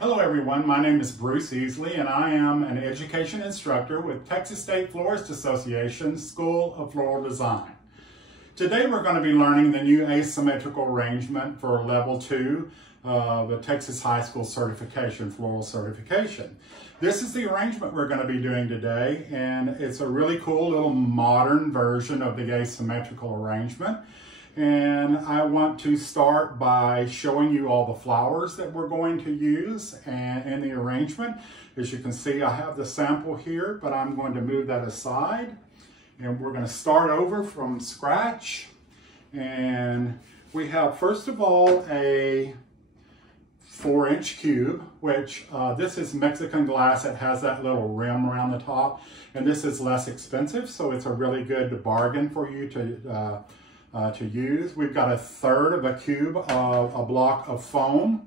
Hello everyone, my name is Bruce Easley and I am an education instructor with Texas State Florist Association School of Floral Design. Today we're going to be learning the new asymmetrical arrangement for level 2 of the Texas High School certification, floral certification. This is the arrangement we're going to be doing today, and it's a really cool little modern version of the asymmetrical arrangement. And I want to start by showing you all the flowers that we're going to use in the arrangement. As you can see, I have the sample here, but I'm going to move that aside. And we're going to start over from scratch. And we have, first of all, a 4-inch cube, which this is Mexican glass. It has that little rim around the top. And this is less expensive, so it's a really good bargain for you to use. We've got 1/3 of a cube of a block of foam.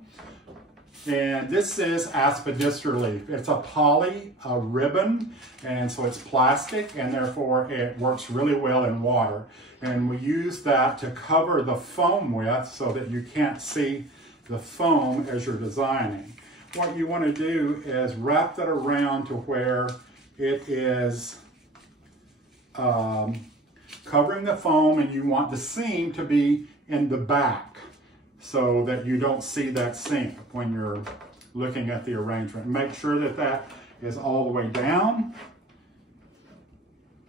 And this is aspidistra leaf. It's a poly ribbon, and so it's plastic, and therefore it works really well in water. And we use that to cover the foam with so that you can't see the foam as you're designing. What you want to do is wrap that around to where it is covering the foam, and you want the seam to be in the back so that you don't see that seam when you're looking at the arrangement. Make sure that that is all the way down.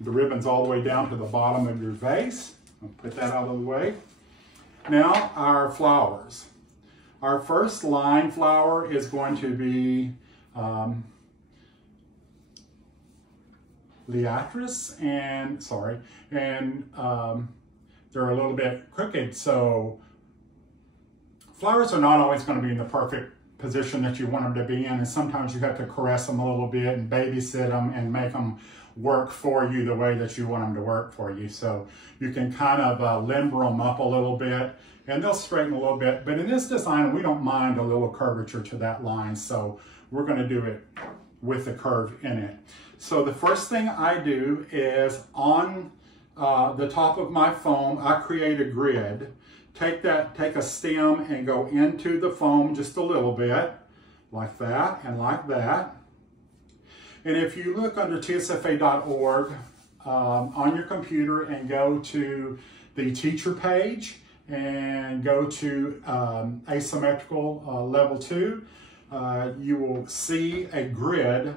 The ribbon's all the way down to the bottom of your vase. I'll put that out of the way. Now our flowers. Our first line flower is going to be Liatris, and they're a little bit crooked, so flowers are not always going to be in the perfect position that you want them to be in, and sometimes you have to caress them a little bit and babysit them and make them work for you the way that you want them to work for you. So you can kind of limber them up a little bit and they'll straighten a little bit, but in this design we don't mind a little curvature to that line, so we're going to do it with the curve in it. So the first thing I do is on the top of my foam, I create a grid. Take a stem and go into the foam just a little bit, like that and like that. And if you look under tsfa.org on your computer and go to the teacher page and go to asymmetrical level 2, you will see a grid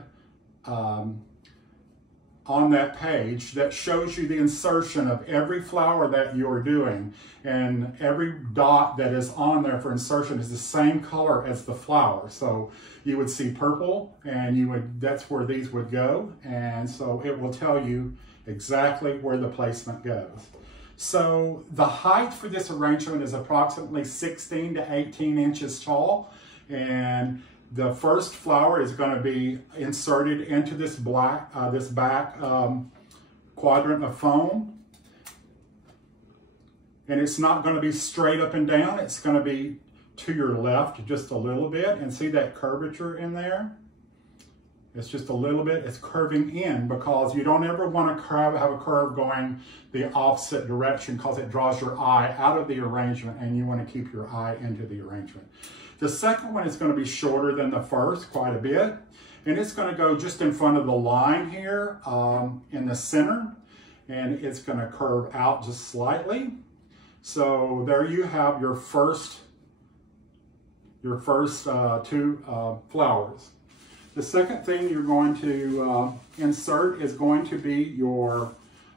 on that page that shows you the insertion of every flower that you're doing, and every dot that is on there for insertion is the same color as the flower. So you would see purple, and that's where these would go, and so it will tell you exactly where the placement goes. So the height for this arrangement is approximately 16 to 18 inches tall, and the first flower is going to be inserted into this back quadrant of foam. And it's not going to be straight up and down. It's going to be to your left just a little bit. And see that curvature in there? It's just a little bit. It's curving in because you don't ever want to have a curve going the opposite direction because it draws your eye out of the arrangement, and you want to keep your eye into the arrangement. The second one is going to be shorter than the first, quite a bit. And it's going to go just in front of the line here in the center. And it's going to curve out just slightly. So there you have your first two flowers. The second thing you're going to insert is going to be your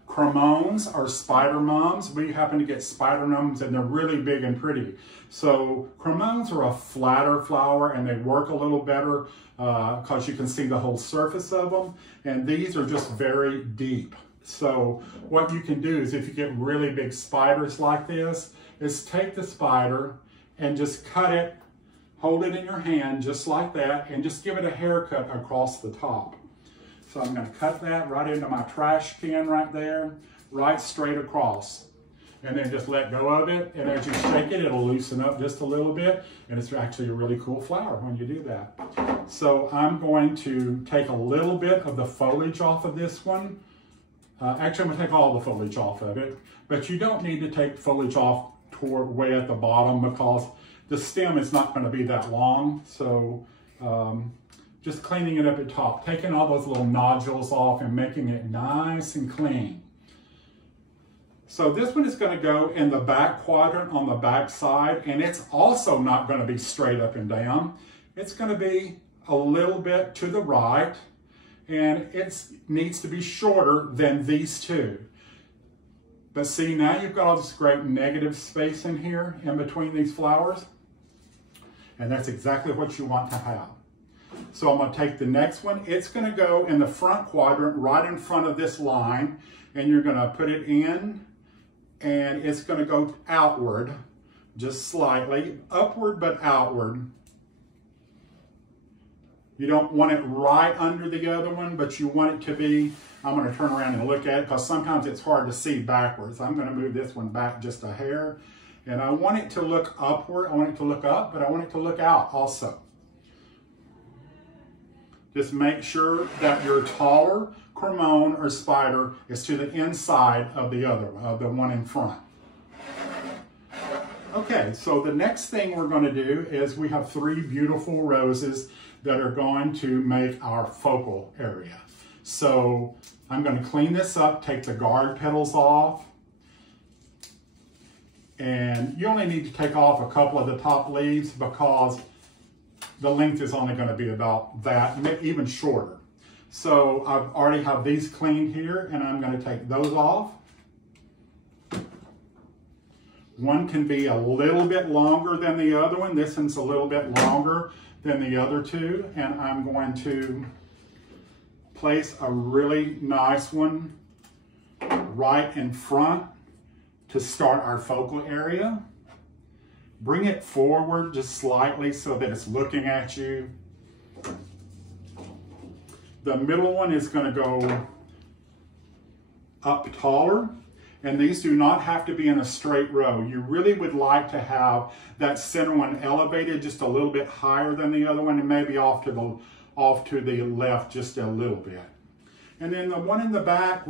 cremones or spider mums. We happen to get spider mums, and they're really big and pretty. So cremones are a flatter flower, and they work a little better because you can see the whole surface of them. And these are just very deep. So what you can do is, if you get really big spiders like this, is take the spider and just cut it, hold it in your hand just like that, and just give it a haircut across the top. So I'm going to cut that right into my trash can right there, right straight across. And then just let go of it, and as you shake it, it'll loosen up just a little bit, and it's actually a really cool flower when you do that. So I'm going to take a little bit of the foliage off of this one. Actually, I'm going to take all the foliage off of it, but you don't need to take foliage off toward way at the bottom because the stem is not going to be that long. So just cleaning it up at top, taking all those little nodules off and making it nice and clean. So this one is going to go in the back quadrant on the back side, and it's also not going to be straight up and down. It's going to be a little bit to the right, and it needs to be shorter than these two. But see, now you've got all this great negative space in here in between these flowers, and that's exactly what you want to have. So I'm going to take the next one. It's going to go in the front quadrant right in front of this line, and you're going to put it in, and it's going to go outward just slightly, upward but outward. You don't want it right under the other one, but you want it to be, I'm going to turn around and look at it because sometimes it's hard to see backwards. I'm going to move this one back just a hair, and I want it to look upward. I want it to look up, but I want it to look out also. Just make sure that your taller cremone or spider is to the inside of the other one, of the one in front. Okay, so the next thing we're going to do is we have 3 beautiful roses that are going to make our focal area. So I'm going to clean this up, take the guard petals off, and you only need to take off a couple of the top leaves because the length is only going to be about that, even shorter. So I already have these cleaned here, and I'm going to take those off. One can be a little bit longer than the other one. This one's a little bit longer than the other two, and I'm going to place a really nice one right in front to start our focal area. Bring it forward just slightly so that it's looking at you. The middle one is going to go up taller, and these do not have to be in a straight row. You really would like to have that center one elevated just a little bit higher than the other one, and maybe off to the left just a little bit. And then the one in the back,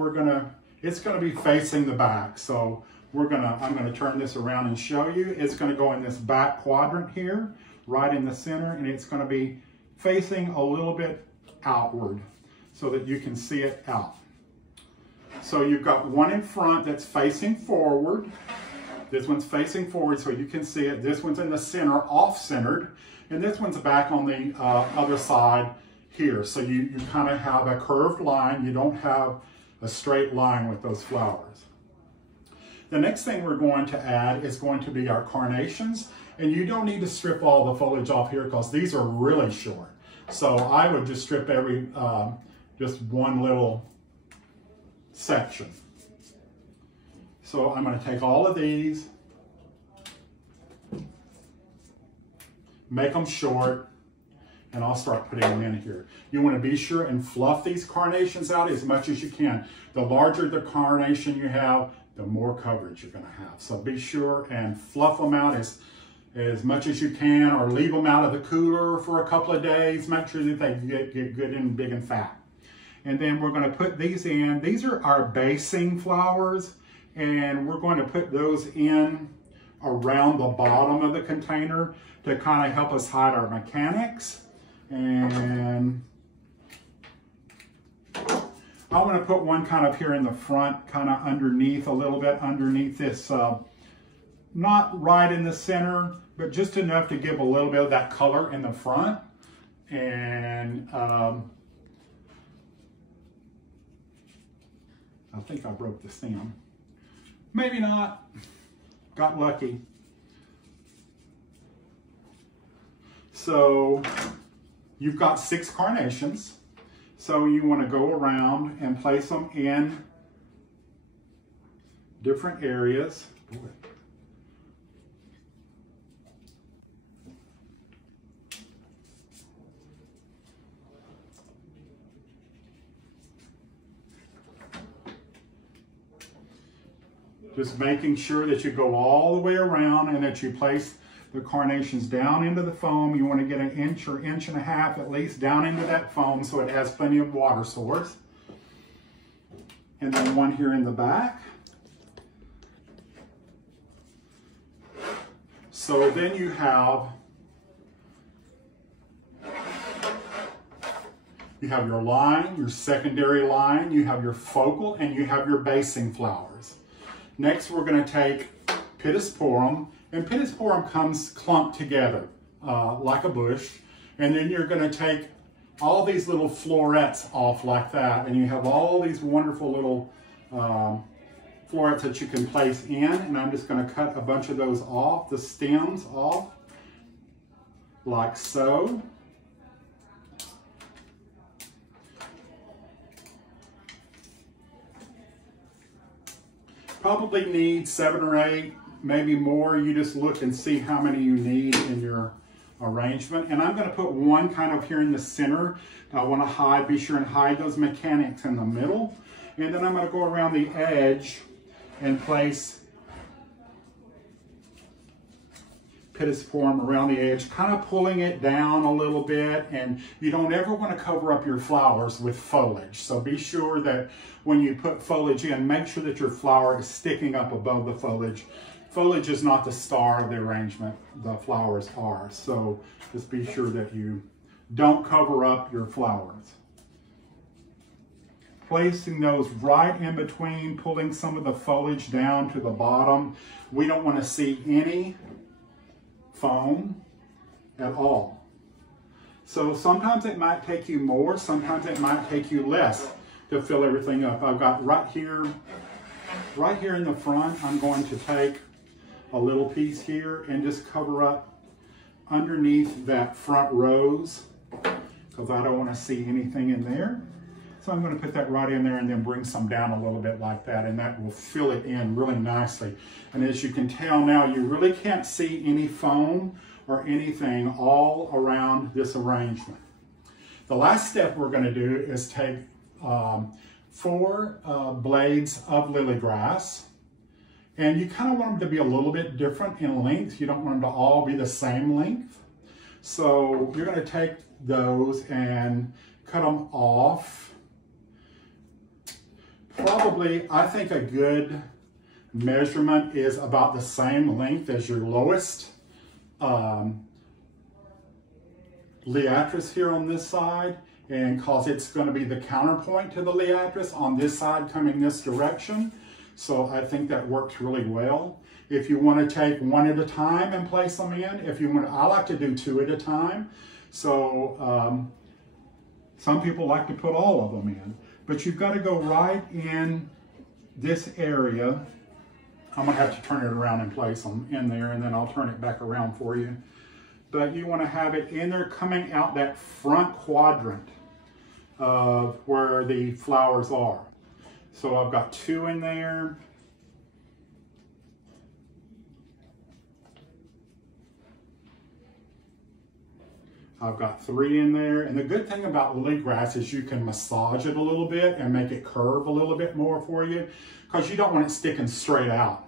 it's going to be facing the back. So I'm going to turn this around and show you. It's going to go in this back quadrant here, right in the center, and it's going to be facing a little bit outward so that you can see it out. So you've got one in front that's facing forward. This one's facing forward so you can see it. This one's in the center, off-centered, and this one's back on the other side here. So you kind of have a curved line. You don't have a straight line with those flowers. The next thing we're going to add is going to be our carnations, and you don't need to strip all the foliage off here because these are really short. So I would just strip just one little section. So I'm going to take all of these, make them short, and I'll start putting them in here. You want to be sure and fluff these carnations out as much as you can. The larger the carnation you have, the more coverage you're going to have. So be sure and fluff them out as much as you can, or leave them out of the cooler for a couple of days. Make sure that they get good and big and fat. And then we're going to put these in. These are our basing flowers, and we're going to put those in around the bottom of the container to kind of help us hide our mechanics. And I want to put one kind of here in the front, kind of underneath, a little bit underneath this, not right in the center, but just enough to give a little bit of that color in the front. And I think I broke the stem. Maybe not. Got lucky. So you've got 6 carnations. So you want to go around and place them in different areas. Just making sure that you go all the way around and that you place the carnations down into the foam. You want to get an inch or inch and a half at least down into that foam so it has plenty of water source. And then one here in the back. So then you have You have your line, your secondary line, you have your focal, and you have your basing flowers. Next, we're going to take pittosporum, and pittosporum comes clumped together like a bush, and then you're going to take all these little florets off like that, and you have all these wonderful little florets that you can place in, and I'm just going to cut a bunch of those off, the stems off, like so. Probably need 7 or 8, maybe more. You just look and see how many you need in your arrangement. And I'm going to put one kind of here in the center. I want to hide, be sure and hide those mechanics in the middle. And then I'm going to go around the edge and place pittosporum around the edge, kind of pulling it down a little bit. And you don't ever want to cover up your flowers with foliage. So be sure that when you put foliage in, make sure that your flower is sticking up above the foliage. Foliage is not the star of the arrangement, the flowers are. So just be sure that you don't cover up your flowers. Placing those right in between, pulling some of the foliage down to the bottom. We don't want to see any foam at all. So sometimes it might take you more, sometimes it might take you less to fill everything up. I've got right here in the front, I'm going to take a little piece here and just cover up underneath that front rose because I don't want to see anything in there. So I'm going to put that right in there and then bring some down a little bit like that, and that will fill it in really nicely. And as you can tell now, you really can't see any foam or anything all around this arrangement. The last step we're going to do is take 4 blades of lily grass, and you kind of want them to be a little bit different in length. You don't want them to all be the same length. So you're going to take those and cut them off. Probably, I think a good measurement is about the same length as your lowest liatris here on this side, and cause it's going to be the counterpoint to the liatris on this side coming this direction. So I think that works really well. If you want to take one at a time and place them in, if you want, I like to do 2 at a time. So some people like to put all of them in. But you've got to go right in this area. I'm going to have to turn it around and place them in there, and then I'll turn it back around for you. But you want to have it in there coming out that front quadrant of where the flowers are. So I've got 2 in there. I've got 3 in there. And the good thing about lily grass is you can massage it a little bit and make it curve a little bit more for you, because you don't want it sticking straight out.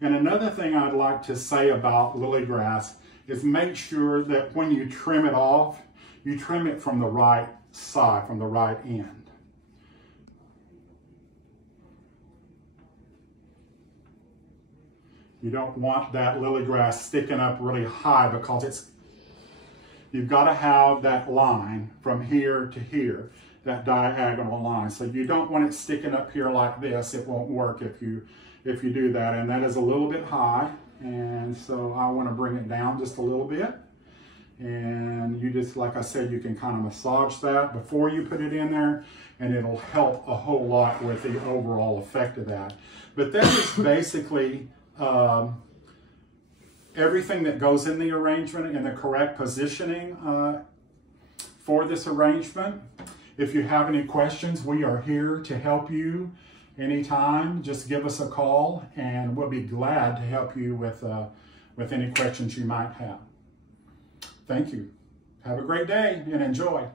And another thing I'd like to say about lily grass is make sure that when you trim it off, you trim it from the right side, from the right end. You don't want that lily grass sticking up really high, because you've got to have that line from here to here, that diagonal line. So you don't want it sticking up here like this. It won't work if you do that. And that is a little bit high. And so I want to bring it down just a little bit. And you just, like I said, you can kind of massage that before you put it in there, and it'll help a whole lot with the overall effect of that. But that is basically everything that goes in the arrangement and the correct positioning for this arrangement. If you have any questions, we are here to help you anytime. Just give us a call, and we'll be glad to help you with any questions you might have. Thank you. Have a great day and enjoy.